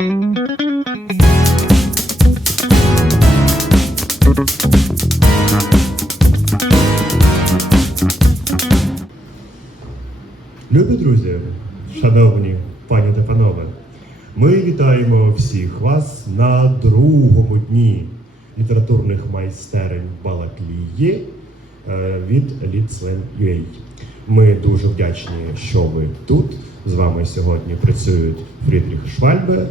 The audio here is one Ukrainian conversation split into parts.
Любі друзі, шановні пані та панове, ми вітаємо всіх вас на другому дні літературних майстерень Балаклії е, від LeadSlam.ua. Ми дуже вдячні, що ви тут. З вами сьогодні працюють Фрідріх Швальбе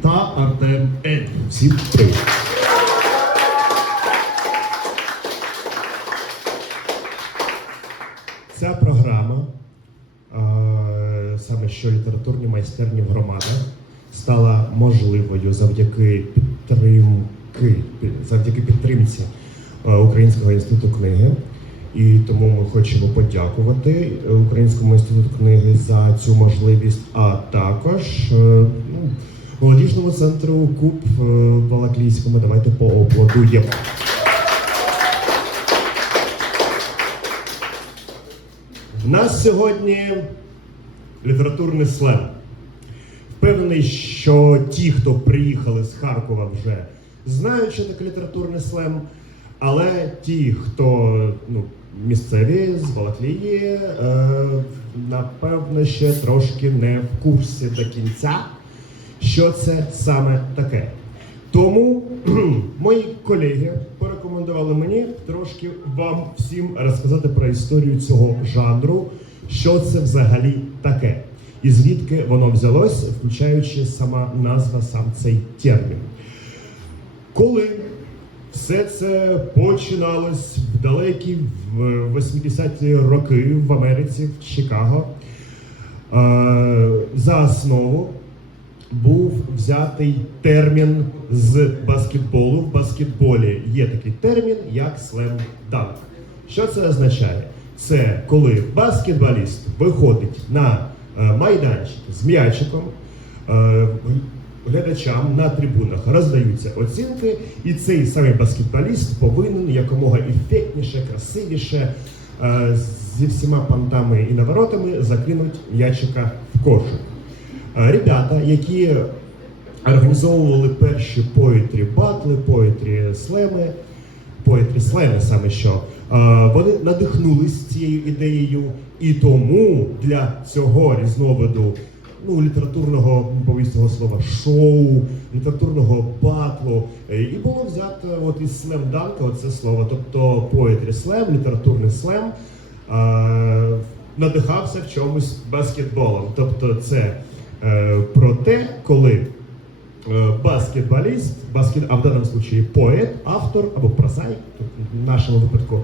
та Артем Ед. Всім привіт! Ця програма, саме що літературні майстерні в громадах, стала можливою завдяки підтримки, завдяки підтримці Українського інституту книги. І тому ми хочемо подякувати е, Українському інституту книги за цю можливість, а також е, ну, молодіжному центру КУП е, Балаклійському. Давайте поаплодуємо. У нас сьогодні літературний слем. Впевнений, що ті, хто приїхали з Харкова, вже знають, що таке літературний слем. Але ті, хто ну, місцеві з Балаклії, е, напевно, ще трошки не в курсі до кінця, що це саме таке. Тому мої колеги порекомендували мені трошки вам всім розказати про історію цього жанру, що це взагалі таке, і звідки воно взялось, включаючи сама назва, сам цей термін. Коли все це починалось в далекі в 80-ті роки в Америці, в Чикаго, е, за основу був взятий термін з баскетболу. В баскетболі є такий термін, як слем-данк. Що це означає? Це коли баскетболіст виходить на е, майданчик з м'ячиком, е, глядачам на трибунах роздаються оцінки, і цей самий баскетболіст повинен якомога ефектніше, красивіше е, зі всіма пантами і наворотами закинуть м'ячика в кошик. Е, Ребята, які організовували перші поетрі батли, поетрі слеми, поетрі слеми саме що, е, вони надихнулись цією ідеєю, і тому для цього різновиду ну, літературного повістого слова шоу, літературного батлу, е, і було взято от із слем-данка оце слово, тобто поетрі слем, літературний слем. е, Надихався в чомусь баскетболом. Тобто це е, про те, коли е, баскетболіст, баскет, а в даному случаї поет, автор або прозаїк, в нашому випадку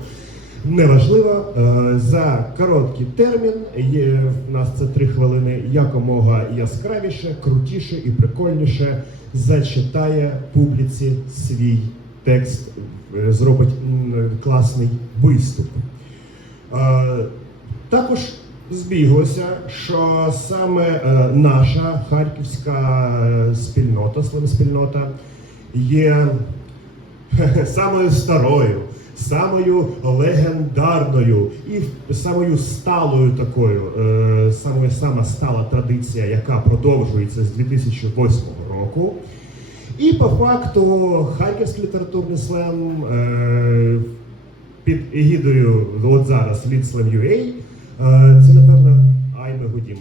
неважливо, е, за короткий термін, є, в нас це три хвилини, якомога яскравіше, крутіше і прикольніше зачитає публіці свій текст, е, зробить класний виступ. Е, Також збіглося, що саме наша харківська спільнота, спільнота є самою старою, самою легендарною і самою сталою такою, е, саме сама стала традиція, яка продовжується з 2008 року. І по факту Харківський літературний слем е, під егідою от зараз Лідслем.ua, е, це напевно Айме Гудім.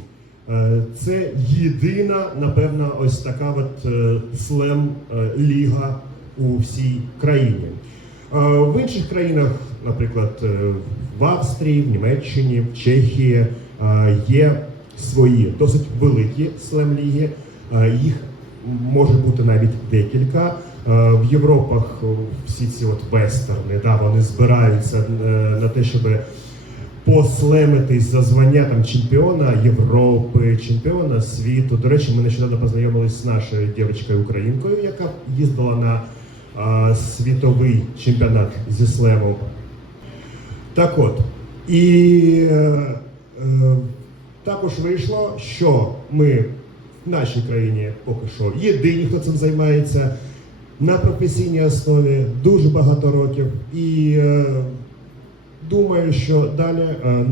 Це єдина, напевно, ось така от слем ліга у всій країні. В інших країнах, наприклад, е, в Австрії, в Німеччині, в Чехії е, є свої досить великі слем-ліги. Е, Їх може бути навіть декілька. В Європах всі ці от вестерни, да, вони збираються на те, щоб послемитись за звання там чемпіона Європи, чемпіона світу. До речі, ми нещодавно познайомились з нашою дівчинкою українкою, яка їздила на світовий чемпіонат зі слему. Так от, і е, е, також вийшло, що ми в нашій країні поки що єдині, хто цим займається на професійній основі дуже багато років. І е, думаю, що далі е,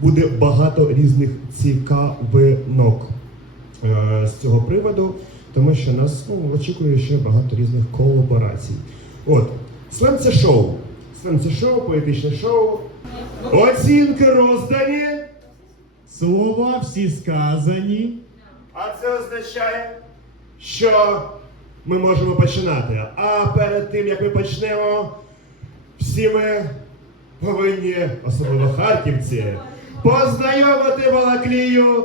буде багато різних цікавинок. е, з цього приводу, тому що нас ну, очікує ще багато різних колаборацій. От, слем це шоу. Слем це шоу, поетичне шоу. Оцінки роздані. Слова всі сказані. А це означає, що ми можемо починати. А перед тим як ми почнемо, всі ми повинні, особливо харківці, познайомити Балаклію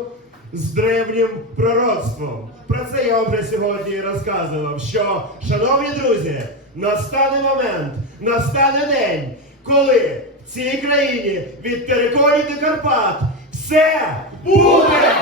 з древнім пророцтвом. Про це я вже сьогодні розказував. Що, шановні друзі, настане момент, настане день, коли в цій країні від Тереконів до Карпат все буде